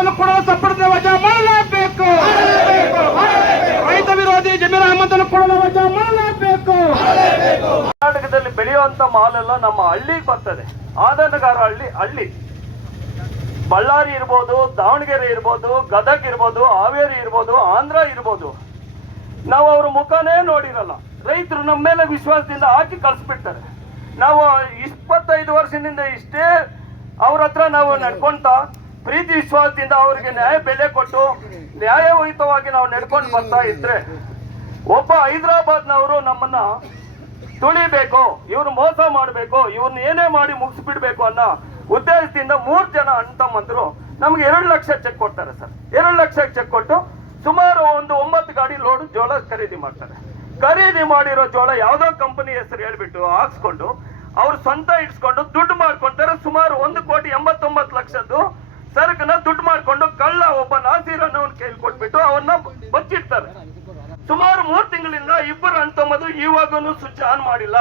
ಅನ್ನು ಕೊಡುವ ಸಪ್ಪಳದ ವಜಾ ಮಾಡಲೇಬೇಕು. ರೈತ ವಿರೋಧಿ ಜಮೀರ್ ಅಹಮದನ್ನು ಕೊಡುವ ವಜಾ ಮಾಡಲೇಬೇಕು. ಕರ್ನಾಟಕದಲ್ಲಿ ಬೆಳೆಯುವಂತ ಮಾಲೆಲ್ಲ ನಮ್ಮ ಹಳ್ಳಿಗೆ ಬರ್ತದೆ. ಆದನಗಾರ ಹಳ್ಳಿ ಹಳ್ಳಿ. ಬಳ್ಳಾರಿ ಇರ್ಬೋದು, ದಾವಣಗೆರೆ ಇರ್ಬೋದು, ಗದಗ್ ಇರ್ಬೋದು, ಹಾವೇರಿ ಇರ್ಬೋದು, ಆಂಧ್ರ ಇರ್ಬೋದು. ನಾವು ಅವ್ರ ಮುಖನೇ ನೋಡಿರಲ್ಲ. ರೈತರು ನಮ್ಮ ಮೇಲೆ ವಿಶ್ವಾಸದಿಂದ ಹಾಕಿ ಕಳಿಸ್ಬಿಡ್ತಾರೆ. ನಾವು ಇಪ್ಪತ್ತೈದು ವರ್ಷದಿಂದ ಇಷ್ಟೇ ಅವ್ರ ಹತ್ರ ನಾವು ನಡ್ಕೊಂತ ಪ್ರೀತಿ ವಿಶ್ವಾಸದಿಂದ ಅವ್ರಿಗೆ ನ್ಯಾಯ ಬೆಲೆ ಕೊಟ್ಟು ನ್ಯಾಯಯುತವಾಗಿ ನಾವು ನಡ್ಕೊಂಡು ಬರ್ತಾ ಇದ್ರೆ ಒಬ್ಬ ಹೈದರಾಬಾದ್ನವರು ನಮ್ಮನ್ನ ತುಳಿಬೇಕು, ಇವ್ರು ಮೋಸ ಮಾಡಬೇಕು ಇವ್ರನ್ನ ಏನೇ ಮಾಡಿ ಮುಗಿಸ್ಬಿಡ್ಬೇಕು ಅನ್ನೋ ಉದ್ದೇಶದಿಂದ ಮೂರು ಜನ ಅಣ್ಣ ತಮ್ಮಂದ್ರು ನಮ್ಗೆ ಎರಡು ಲಕ್ಷ ಚೆಕ್ ಕೊಡ್ತಾರೆ ಸರ್. ಎರಡು ಲಕ್ಷ ಚೆಕ್ ಕೊಟ್ಟು ಸುಮಾರು ಒಂದು ಒಂಬತ್ತು ಗಾಡಿ ಲೋಡ್ ಜೋಳ ಖರೀದಿ ಮಾಡ್ತಾರೆ. ಖರೀದಿ ಮಾಡಿರೋ ಜೋಳ ಯಾವ್ದೋ ಕಂಪನಿ ಹೆಸರು ಹೇಳ್ಬಿಟ್ಟು ಹಾಕ್ಸ್ಕೊಂಡು ಅವ್ರು ಸ್ವಂತ ಇಡ್ಸ್ಕೊಂಡು ದುಡ್ಡು ಮಾಡ್ಕೊಂತಾರೆ ಸುಮಾರು ಒಂದು ಕೋಟಿ ಎಂಬತ್ತೊಂಬತ್ತು ಲಕ್ಷದ್ದು ಸರಕನ್ನ ದುಡ್ಡು ಮಾಡ್ಕೊಂಡು ಕಳ್ಳ ಒಬ್ಬ ನಾಸೀರ್ ಅನ್ನೋನ್ ಕೈಲಿ ಕೊಟ್ಬಿಟ್ಟು ಅವನ್ನ ಬಚ್ಚಿಡ್ತಾರೆ. ಸುಮಾರು ಮೂರ್ ತಿಂಗಳಿಂದ ಇಬ್ಬರು ಅಣ್ತಮ್ಮದು ಇವಾಗನು ಸ್ವಿಚ್ ಆನ್ ಮಾಡಿಲ್ಲ.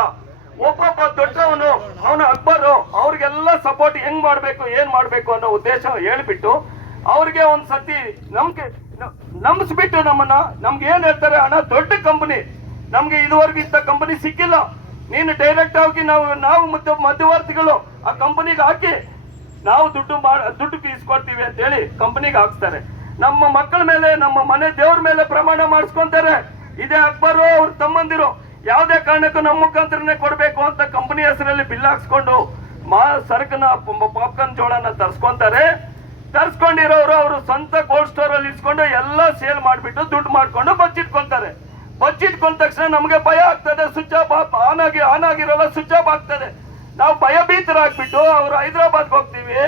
ಒಬ್ಬೊಬ್ಬ ದೊಡ್ಡವನು, ಅವನ ಅಕ್ಬರು, ಅವ್ರಿಗೆಲ್ಲ ಸಪೋರ್ಟ್ ಹೆಂಗ್ ಮಾಡ್ಬೇಕು, ಏನ್ ಮಾಡ್ಬೇಕು ಅನ್ನೋ ಉದ್ದೇಶ ಹೇಳ್ಬಿಟ್ಟು ಅವ್ರಿಗೆ ಒಂದ್ ಸತಿ ನಮ್ಗೆ ನಂಬಿಸ್ಬಿಟ್ಟು ನಮ್ಮನ್ನ, ನಮ್ಗೆ ಏನ್ ಹೇಳ್ತಾರೆ ಹಣ ದೊಡ್ಡ ಕಂಪನಿ ನಮ್ಗೆ ಇದುವರೆಗೂ ಇಂಥ ಕಂಪನಿ ಸಿಕ್ಕಿಲ್ಲ. ನೀನು ಡೈರೆಕ್ಟ್ ಆಗಿ ನಾವು ನಾವು ಮಧ್ಯ, ಮಧ್ಯವರ್ತಿಗಳು, ಆ ಕಂಪನಿಗೆ ಹಾಕಿ ನಾವು ದುಡ್ಡು ದುಡ್ಡು ಇಸ್ಕೊಡ್ತೀವಿ ಅಂತ ಹೇಳಿ ಕಂಪನಿಗೆ ಹಾಕ್ತಾರೆ ನಮ್ಮ ಮಕ್ಕಳ ಮೇಲೆ, ನಮ್ಮ ಮನೆ ದೇವ್ರ ಮೇಲೆ ಪ್ರಮಾಣ ಮಾಡಿಸ್ಕೊಂತಾರೆ. ಇದೇ ಅಕ್ಬರು ಅವ್ರ ತಮ್ಮಂದಿರು. ಯಾವುದೇ ಕಾರಣಕ್ಕೂ ನಮ್ಮ ಮುಖಾಂತರನೇ ಕೊಡಬೇಕು ಅಂತ ಕಂಪನಿ ಹೆಸರಲ್ಲಿ ಬಿಲ್ ಹಾಕ್ಸ್ಕೊಂಡು ಮಾ ಸರಕನ ಪಾಪ್ಕಾರ್ನ್ ಜೋಳನ ತರ್ಸ್ಕೊಂತಾರೆ. ತರ್ಸ್ಕೊಂಡಿರೋರು ಅವರು ಸ್ವಂತ ಕೋಲ್ಡ್ ಸ್ಟೋರ್ ಅಲ್ಲಿ ಇಸ್ಕೊಂಡು ಎಲ್ಲ ಸೇಲ್ ಮಾಡಿಬಿಟ್ಟು ದುಡ್ಡು ಮಾಡ್ಕೊಂಡು ಬಚ್ಚಿಟ್ಕೊಂತಾರೆ ಬಚ್ಚಿಟ್ಕೊಂಡ ತಕ್ಷಣ ನಮಗೆ ಭಯ ಆಗ್ತದೆ. ಸ್ವಿಚ್ ಆಫ್ ಆನ್ ಆಗಿ, ಆನ್ ಆಗಿರಲ್ಲ, ಸ್ವಿಚ್ ಆಫ್ ಆಗ್ತದೆ. ನಾವು ಭಯಭೀತರಾಗ್ಬಿಟ್ಟು ಅವ್ರು ಹೈದರಾಬಾದ್ ಹೋಗ್ತೀವಿ.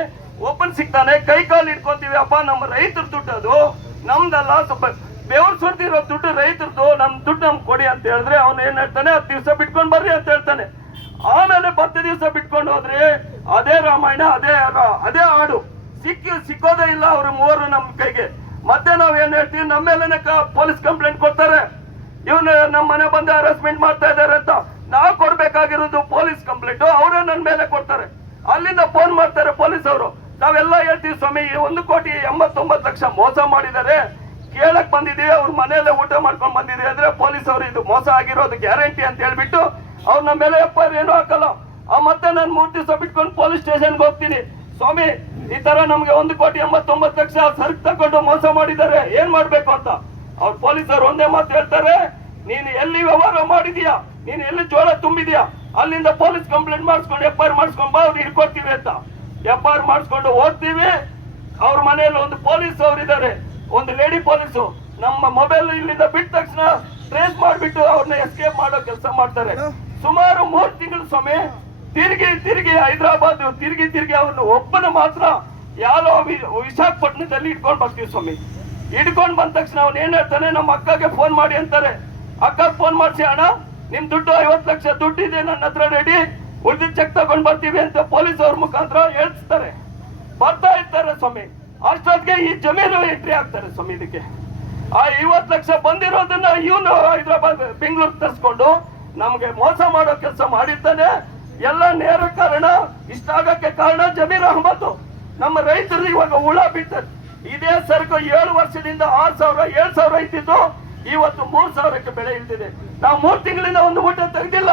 ಓಪನ್ ಸಿಗ್ತಾನೆ, ಕೈ ಕಾಲು ಇಟ್ಕೊಂತೀವಿ ಅಪ್ಪ ನಮ್ಮ ರೈತರ ದುಡ್ಡು ಅದು. ನಮ್ದಲ್ಲ, ಸ್ವಲ್ಪ ಬೆವರು ಸುರ್ದಿರೋ ದುಡ್ಡು ರೈತರದ್ದು ನಮ್ಮ ದುಡ್ಡು ನಮ್ಗೆ ಕೊಡಿ ಅಂತ ಹೇಳಿದ್ರೆ ಅವ್ನು ಏನ್ ಹೇಳ್ತಾನೆ, ಹತ್ತು ದಿವಸ ಬಿಟ್ಕೊಂಡು ಬರ್ರಿ ಅಂತ ಹೇಳ್ತಾನೆ. ಆಮೇಲೆ ಹತ್ತು ದಿವಸ ಬಿಟ್ಕೊಂಡು ಹೋದ್ರೆ ಅದೇ ರಾಮಾಯಣ, ಅದೇ ಅದೇ ಹಾಡು. ಸಿಕ್ಕಿ, ಸಿಕ್ಕೋದೇ ಇಲ್ಲ ಅವರು ಮೂವರು ನಮ್ಮ ಕೈಗೆ. ಮತ್ತೆ ನಾವು ಏನ್ ಹೇಳ್ತೀವಿ ನಮ್ಮ ಮೇಲೆನೆ ಪೊಲೀಸ್ ಕಂಪ್ಲೇಂಟ್ ಕೊಡ್ತಾರೆ. ಇವನು ನಮ್ಮ ಮನೆ ಬಂದು ಹರಾಸ್ಮೆಂಟ್ ಮಾಡ್ತಾ ಇದಾರೆ ಅಂತ ನಾವು ಕೊಡ್ಬೇಕಾಗಿರೋದು ಪೊಲೀಸ್ ಕಂಪ್ಲೇಂಟ್ ಅವರೇ ನನ್ನ ಮೇಲೆ ಕೊಡ್ತಾರೆ ಅಲ್ಲಿಂದ ಫೋನ್ ಮಾಡ್ತಾರೆ ಪೊಲೀಸ್ ಅವರು ನಾವೆಲ್ಲ ಒಂದು ಕೋಟಿ ಎಂಬತ್ತೊಂಬತ್ತು ಲಕ್ಷ ಮೋಸ ಮಾಡಿದ್ದಾರೆ. ಕೇಳಕ್ ಬಂದಿದೆ, ಅವ್ರ ಮನೆಯಲ್ಲೇ ಊಟ ಮಾಡ್ಕೊಂಡು ಬಂದಿದೆ ಅಂದ್ರೆ ಪೊಲೀಸ್ ಅವರು ಇದು ಮೋಸ ಆಗಿರೋದು ಗ್ಯಾರಂಟಿ ಅಂತ ಹೇಳ್ಬಿಟ್ಟು ಅವ್ರು ನಮ್ಮ ಮೇಲೆ ಎಫ್ ಏನು ಹಾಕಲ್ಲ. ಆ ಮತ್ತೆ ನಾನು ಮೂರು ದಿವಸ ಬಿಟ್ಕೊಂಡು ಪೊಲೀಸ್ ಸ್ಟೇಷನ್ಗೆ ಹೋಗ್ತೀನಿ. ಸ್ವಾಮಿ, ಈ ತರ ನಮ್ಗೆ ಒಂದು ಕೋಟಿ ಎಂಬತ್ತೊಂಬತ್ತು ಲಕ್ಷ ಸರ್ಕ್ ತಗೊಂಡು ಮೋಸ ಮಾಡಿದ್ದಾರೆ. ಏನ್ ಮಾಡ್ಬೇಕು ಅಂತ? ಅವ್ರ ಪೊಲೀಸರು ಒಂದೇ ಮಾತು ಹೇಳ್ತಾರೆ. ನೀನು ಎಲ್ಲಿ ವ್ಯವಹಾರ ಮಾಡಿದ್ಯಾ? ನೀನು ಎಲ್ಲಿ ಜೋಳ ತುಂಬಿದ್ಯಾ? ಅಲ್ಲಿಂದ ಪೊಲೀಸ್ ಕಂಪ್ಲೇಂಟ್ ಮಾಡಿಸ್ಕೊಂಡು ಎಫ್ ಐ ಆರ್ ಮಾಡಿಸ್ಕೊಂಡು ಬಾ ಅವ್ರು ಹಿಡ್ಕೊಡ್ತೀವಿ ಅಂತ. ಎಫ್ ಐ ಆರ್ ಮಾಡಿಸ್ಕೊಂಡು ಹೋಗ್ತೀವಿ. ಅವ್ರ ಮನೆಯಲ್ಲಿ ಒಂದು ಪೊಲೀಸ್ ಅವ್ರು ಇದ್ದಾರೆ. ಒಂದು ಲೇಡಿ ಪೊಲೀಸು. ನಮ್ಮ ಮೊಬೈಲ್ ಇಲ್ಲಿಂದ ಬಿಟ್ಟ ತಕ್ಷಣ ಟ್ರೇಸ್ ಮಾಡಿಬಿಟ್ಟು ಅವ್ರನ್ನ ಎಸ್ಕೇಪ್ ಮಾಡೋ ಕೆಲಸ ಮಾಡ್ತಾರೆ. ಸುಮಾರು ಮೂರು ತಿಂಗಳು ಸ್ವಾಮಿ ತಿರುಗಿ ತಿರುಗಿ ಹೈದರಾಬಾದ್ ತಿರುಗಿ ತಿರುಗಿ ಅವ್ರನ್ನ ಒಬ್ಬನ ಮಾತ್ರ ಯಾರೋ ವಿಶಾಖಪಟ್ಟಣದಲ್ಲಿ ಇಟ್ಕೊಂಡು ಬರ್ತೀವಿ ಸ್ವಾಮಿ. ಇಟ್ಕೊಂಡು ಬಂದ ತಕ್ಷಣ ಅವ್ನು ಏನ್ ಹೇಳ್ತಾನೆ ನಮ್ಮ ಅಕ್ಕಗೆ ಫೋನ್ ಮಾಡಿ ಅಂತಾರೆ. ಅಕ್ಕ ಫೋನ್ ಮಾಡಿಸಿ ಅಣ್ಣ ನಿಮ್ ದುಡ್ಡು ಐವತ್ತು ಲಕ್ಷ ದುಡ್ಡು ಇದೆ ನನ್ನ ಹತ್ರ ರೆಡಿ ಉಳಿದ ಚೆಕ್ ತಗೊಂಡ್ ಬರ್ತೀವಿ ಅಂತ ಪೊಲೀಸ್ ಅವ್ರ ಮುಖಾಂತರ ಹೇಳ್ತಾರೆ. ಬರ್ತಾ ಇರ್ತಾರೆ ಸ್ವಾಮಿ. ಅಷ್ಟೊತ್ತಿಗೆ ಈ ಜಮೀನು ಎಂಟ್ರಿ ಆಗ್ತಾರೆ ಸ್ವಾಮಿ ಇದಕ್ಕೆ. ಆ ಐವತ್ತು ಲಕ್ಷ ಬಂದಿರೋದನ್ನ ಇವನು ಹೈದ್ರಾಬಾದ್, ಬೆಂಗಳೂರು ತರಿಸ್ಕೊಂಡು ನಮ್ಗೆ ಮೋಸ ಮಾಡೋ ಕೆಲಸ ಮಾಡಿದ್ದಾನೆ. ಎಲ್ಲ ನೇರ ಕಾರಣ, ಇಷ್ಟ ಆಗಕ್ಕೆ ಕಾರಣ ಜಮೀರ್ ಅಹಮದ್ ನಮ್ಮ ರೈತರು ಇವಾಗ ಹುಳ ಬಿಡ್ತಾರೆ. ಇದೇ ಸರಕು ಏಳು ವರ್ಷದಿಂದ ಆರ್ ಸಾವಿರ, ಏಳು ಸಾವಿರ ಇದ್ದಿದ್ದು, ಇವತ್ತು ಮೂರ್ ಸಾವಿರಕ್ಕೆ ಬೆಳೆ ಇಳಿದಿದೆ ನಾವು ಮೂರ್ ತಿಂಗಳಿಂದ ಒಂದು ಊಟ ತೆಗ್ದಿಲ್ಲ.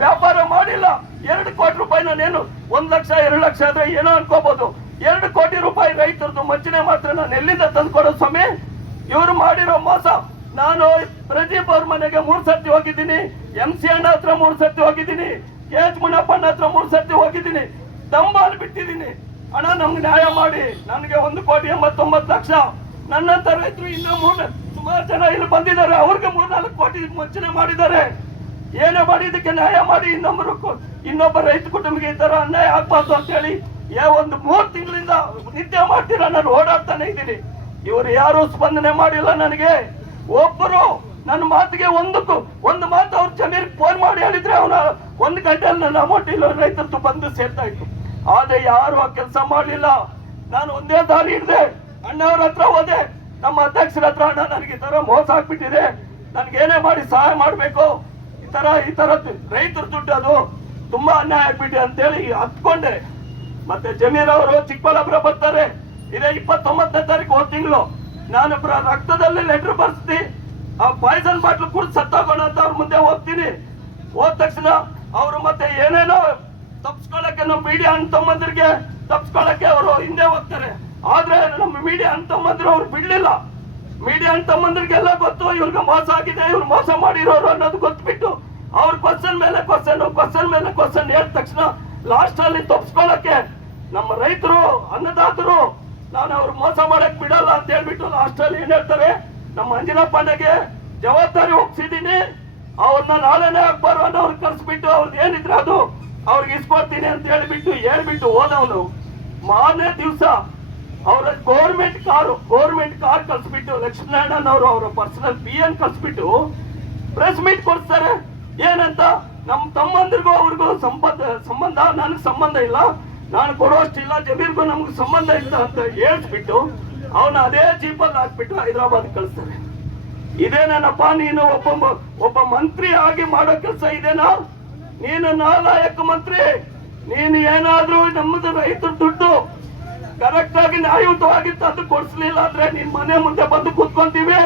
ವ್ಯಾಪಾರ ಮಾಡಿಲ್ಲ. ಎರಡು ಕೋಟಿ ರೂಪಾಯಿ ನಾನೇನು ಒಂದ್ ಲಕ್ಷ, ಎರಡು ಲಕ್ಷ ಆದ್ರೆ ಏನೋ ಅನ್ಕೋಬಹುದು ಎರಡು ಕೋಟಿ ರೂಪಾಯಿ ರೈತರದ್ದು ವಂಚನೆ ಮಾತ್ರ ನಾನು ಎಲ್ಲಿಂದ ತಂದ್ಕೊಡೋ ಸ್ವಾಮಿ? ಇವರು ಮಾಡಿರೋ ಮೋಸ. ನಾನು ಪ್ರದೀಪ್ ಅವ್ರ ಮನೆಗೆ ಮೂರ್ ಸರ್ತಿ ಹೋಗಿದ್ದೀನಿ. ಎಂ ಸಿ ಅಣ್ಣ ಹತ್ರ ಮೂರ್ ಸರ್ತಿ ಹೋಗಿದ್ದೀನಿ. ಕೆ ಎಚ್ ಮುನಪ್ಪಣ್ಣ ಹತ್ರ ಮೂರ್ ಸರ್ತಿ ಹೋಗಿದ್ದೀನಿ. ದಂಬಾಲ್ ಬಿಟ್ಟಿದ್ದೀನಿ. ಅಣ್ಣ ನಮ್ಗೆ ನ್ಯಾಯ ಮಾಡಿ. ನನಗೆ ಒಂದು ಕೋಟಿ ಎಂಬತ್ತೊಂಬತ್ತು ಲಕ್ಷ. ನನ್ನಂತ ರೈತರು ಇನ್ನೂ ಮೂರ್ ಸುಮಾರು ಜನ ಇಲ್ಲಿ ಬಂದಿದ್ದಾರೆ. ಅವ್ರಿಗೆ ಮೂರ್ನಾಲ್ಕು ಕೋಟಿ ವಂಚನೆ ಮಾಡಿದ್ದಾರೆ. ಏನೇ ಮಾಡಿ ಇದಕ್ಕೆ ನ್ಯಾಯ ಮಾಡಿ ಇನ್ನೊಬ್ಬರು ಇನ್ನೊಬ್ಬ ರೈತ ಕುಟುಂಬಕ್ಕೆ ಈ ತರ ಅನ್ಯಾಯ ಆಗ್ಬಾರ್ದು ಅಂತ ಹೇಳಿ ಒಂದು ಮೂರು ತಿಂಗಳಿಂದ ನಿತ್ಯ ಮಾಡ್ತೀರಾ? ನಾನು ಓಡಾಡ್ತಾನೆ ಇದ್ದೀನಿ. ಇವರು ಯಾರು ಸ್ಪಂದನೆ ಮಾಡಿಲ್ಲ ನನಗೆ. ಒಬ್ಬರು ನನ್ನ ಮಾತಿಗೆ ಒಂದಕ್ಕೂ, ಒಂದು ಮಾತು ಅವ್ರು ಜಮೀರ್ ಫೋನ್ ಮಾಡಿ ಹೇಳಿದ್ರೆ ಅವನ ಒಂದು ಗಂಟೆಯಲ್ಲಿ ನನ್ನ ಅಮೌಂಟ್ ಇಲ್ಲ, ರೈತರದ್ದು ಬಂದು ಸೇರ್ತಾ ಇತ್ತು ಆದ್ರೆ ಯಾರು ಆ ಕೆಲಸ ಮಾಡಲಿಲ್ಲ. ನಾನು ಒಂದೇ ದಾರಿ ಹಿಡಿದೆ, ಅಣ್ಣವ್ರ ಹತ್ರ ಹೋದೆ. ನಮ್ಮ ಅಧ್ಯಕ್ಷರ ಹತ್ರ ಅಣ್ಣ ನನಗೆ ಈ ತರ ಮೋಸ ಆಗ್ಬಿಟ್ಟಿದೆ. ನನ್ಗೇನೇ ಮಾಡಿ ಸಹಾಯ ಮಾಡ್ಬೇಕು? ತರ, ಈ ತರ ರೈತರ ದುಡ್ಡು ಅದು. ತುಂಬಾ ಅನ್ಯಾಯ ಆಗ್ಬಿಟ್ಟಿದೆ ಅಂತೇಳಿ ಹತ್ಕೊಂಡೆ ಮತ್ತೆ ಜಮೀರ್ ಅವರು ಚಿಕ್ಕಬಳ್ಳಾಪುರ ಬರ್ತಾರೆ. ಇದೇ ಇಪ್ಪತ್ತೊಂಬತ್ತನೇ ತಾರೀಕು ಹೋದ ತಿಂಗಳು. ನಾನು ರಕ್ತದಲ್ಲಿ ಲೆಟರ್ ಬರ್ಸ್ತಿ. ಆ ಪಾಯ್ಸನ್ ಬಾಟ್ಲು ಕುಡಿದು ಸತ್ತೋಗೋಣ ಅಂತ ಅವ್ರ ಮುಂದೆ ಹೋಗ್ತೀನಿ. ಹೋದ ತಕ್ಷಣ ಅವರು ಮತ್ತೆ ಏನೇನೋ ತಪ್ಸ್ಕೊಳಕ್ಕೆ ನಮ್ಮ ಮೀಡಿಯಾ ಅಣ್ತಮ್ಮಂದ್ರಿಗೆ ತಪ್ಸ್ಕೊಳಕ್ಕೆ ಅವರು ಹಿಂದೆ ಹೋಗ್ತಾರೆ. ಆದ್ರೆ ನಮ್ಮ ಮೀಡಿಯಾ ಅಣ್ತಮ್ಮಂದ್ರು ಅವ್ರು ಬಿಡ್ಲಿಲ್ಲ. ಮೀಡಿಯಾ ಅಣ್ತಮ್ಮಂದ್ರಿಗೆಲ್ಲ ಗೊತ್ತು, ಇವ್ರಿಗೆ ಮೋಸ ಆಗಿದೆ, ಇವ್ರು ಮೋಸ ಮಾಡಿರೋರು ಅನ್ನೋದು ಗೊತ್ತುಬಿಟ್ಟು ಅವ್ರ ಕ್ವಶನ್ ಮೇಲೆ ಕ್ವಶನ್ ಕ್ವಶನ್ ಮೇಲೆ ಕ್ವಶನ್ ಹೇಳಿದ ತಕ್ಷಣ ಲಾಸ್ಟ್ ಅಲ್ಲಿ ತಪ್ಸ್ಕೊಳಕ್ಕೆ ನಮ್ಮ ರೈತರು, ಅನ್ನದಾತರು, ನಾನು ಅವ್ರು ಮೋಸ ಮಾಡಕ್ ಬಿಡಲ್ಲ ಅಂತ ಹೇಳ್ಬಿಟ್ಟು ಲಾಸ್ಟಲ್ಲಿ ಏನ್ ಹೇಳ್ತಾರೆ? ನಮ್ಮ ಅಂಜನಪ್ಪನಿಗೆ ಜವಾಬ್ದಾರಿ ಒಪ್ಸಿದ್ದೀನಿ. ಅವ್ರನ್ನ ನಾಳೆನೇ ಅಕ್ಬರ್ ಅನ್ನೋರು ಕರ್ಸ್ಬಿಟ್ಟು ಅವ್ರದ್ದು ಏನಿದ್ರೆ ಅದು ಅವ್ರಿಗೆ ಇಸ್ಕೊಡ್ತೀನಿ ಅಂತ ಹೇಳ್ಬಿಟ್ಟು ಹೇಳ್ಬಿಟ್ಟು ಹೋದವನು. ಮಾರನೇ ದಿವಸ ಅವರ ಗೌರ್ಮೆಂಟ್ ಕಾರು ಗೌರ್ಮೆಂಟ್ ಕಾರ್ ಕಳಿಸ್ಬಿಟ್ಟು ಲಕ್ಷ್ಮೀನಾರಾಯಣನ್ ಅವರು ಅವರ ಪರ್ಸನಲ್ ಪಿ ಎನ್ ಕಳಿಸ್ಬಿಟ್ಟು ಪ್ರೆಸ್ ಮೀಟ್ ಕೊಡ್ತಾರೆ ಏನಂತ? ನಮ್ಮ ತಮ್ಮಂದ್ರಿಗೂ ಅವ್ರಿಗೂ ಸಂಬಂಧ ಸಂಬಂಧ, ನನಗೆ ಸಂಬಂಧ ಇಲ್ಲ. ನಾನು ಕೊಡುವಷ್ಟಿಲ್ಲ ಜಮೀರ್ಗೂ ನಮ್ಗೆ ಸಂಬಂಧ ಇಲ್ಲ ಅಂತ ಹೇಳ್ಬಿಟ್ಟು ಅವನ ಅದೇ ಜೀಪಲ್ಲಿ ಹಾಕ್ಬಿಟ್ಟು ಹೈದರಾಬಾದ್ ಕಳಿಸ್ತಾರೆ. ಇದೇನೇನಪ್ಪ ನೀನು ಒಬ್ಬ ಒಬ್ಬ ಮಂತ್ರಿ ಆಗಿ ಮಾಡೋ ಕೆಲಸ ಇದೇನಾ? ನೀನು ನಾಲಾಯಕ ಮಂತ್ರಿ. ನೀನು ಏನಾದ್ರೂ ನಮ್ಮದು ರೈತರ ದುಡ್ಡು ಕರೆಕ್ಟ್ ಆಗಿ ನ್ಯಾಯಯುತವಾಗಿ ತಂದು ಕೊಡಿಸ್ಲಿಲ್ಲ ಅಂದ್ರೆ ನಿನ್ ಮನೆ ಮುಂದೆ ಬಂದು ಕೂತ್ಕೊಂತೀವಿ.